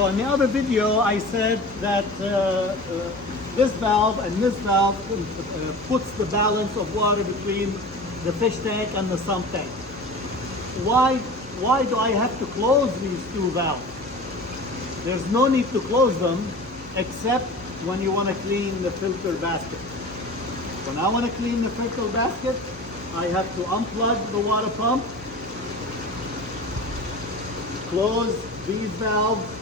So in the other video, I said that this valve and this valve puts the balance of water between the fish tank and the sump tank. Why do I have to close these two valves? There's no need to close them except when you want to clean the filter basket. When I want to clean the filter basket, I have to unplug the water pump, close these valves.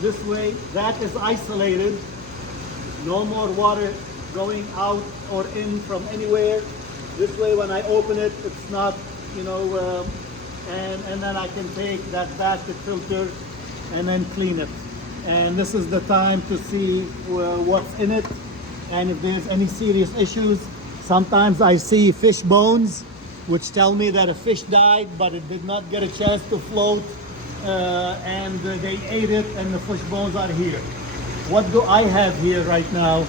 This way, that is isolated. No more water going out or in from anywhere. This way, when I open it, it's not, and then I can take that basket filter and then clean it. And this is the time to see what's in it and if there's any serious issues. Sometimes I see fish bones, which tell me that a fish died, but it did not get a chance to float, and they ate it, and the fish bones are here. What do I have here right now?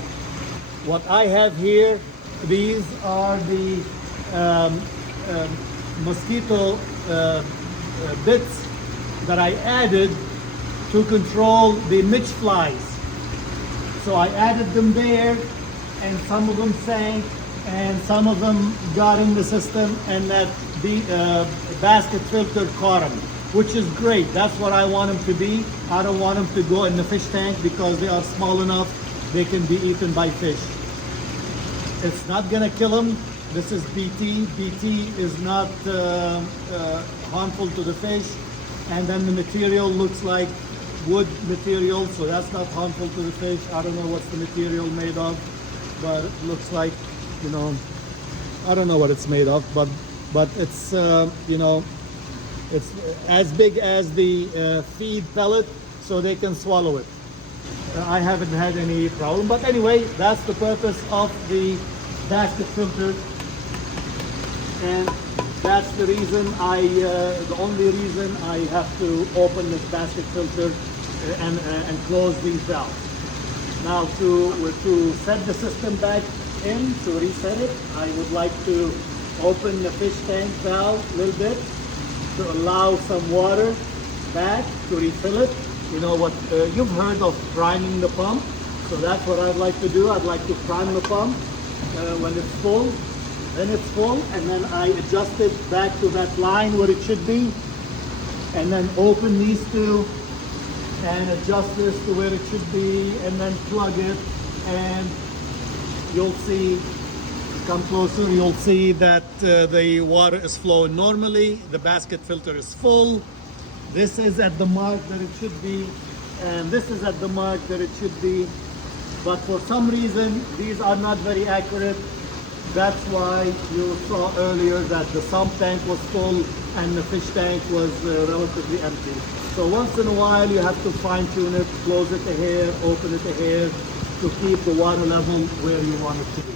What I have here, these are the mosquito bits that I added to control the mitch flies. So I added them there, and some of them sank, and some of them got in the system, and that the basket filter caught them, which is great. That's what I want them to be. I don't want them to go in the fish tank because they are small enough they can be eaten by fish. It's not gonna kill them. This is BT. BT is not harmful to the fish. And then the material looks like wood material, so that's not harmful to the fish. I don't know what's the material made of, but it looks like, I don't know what it's made of, but it's, it's as big as the feed pellet, so they can swallow it. I haven't had any problem, but anyway, that's the purpose of the basket filter, and that's the reason the only reason I have to open this basket filter and close these valves. Now to set the system back in, to reset it, I would like to open the fish tank valve a little bit to allow some water back to refill it. You know what, you've heard of priming the pump, so that's what I'd like to do. I'd like to prime the pump when it's full. Then it's full, and then I adjust it back to that line where it should be, and then open these two and adjust this to where it should be, and then plug it, and you'll see, come closer, you'll see that the water is flowing normally. The basket filter is full. This is at the mark that it should be, and this is at the mark that it should be, but for some reason these are not very accurate. That's why you saw earlier that the sump tank was full and the fish tank was relatively empty. So once in a while you have to fine tune it, close it a hair, open it a hair to keep the water level where you want it to be.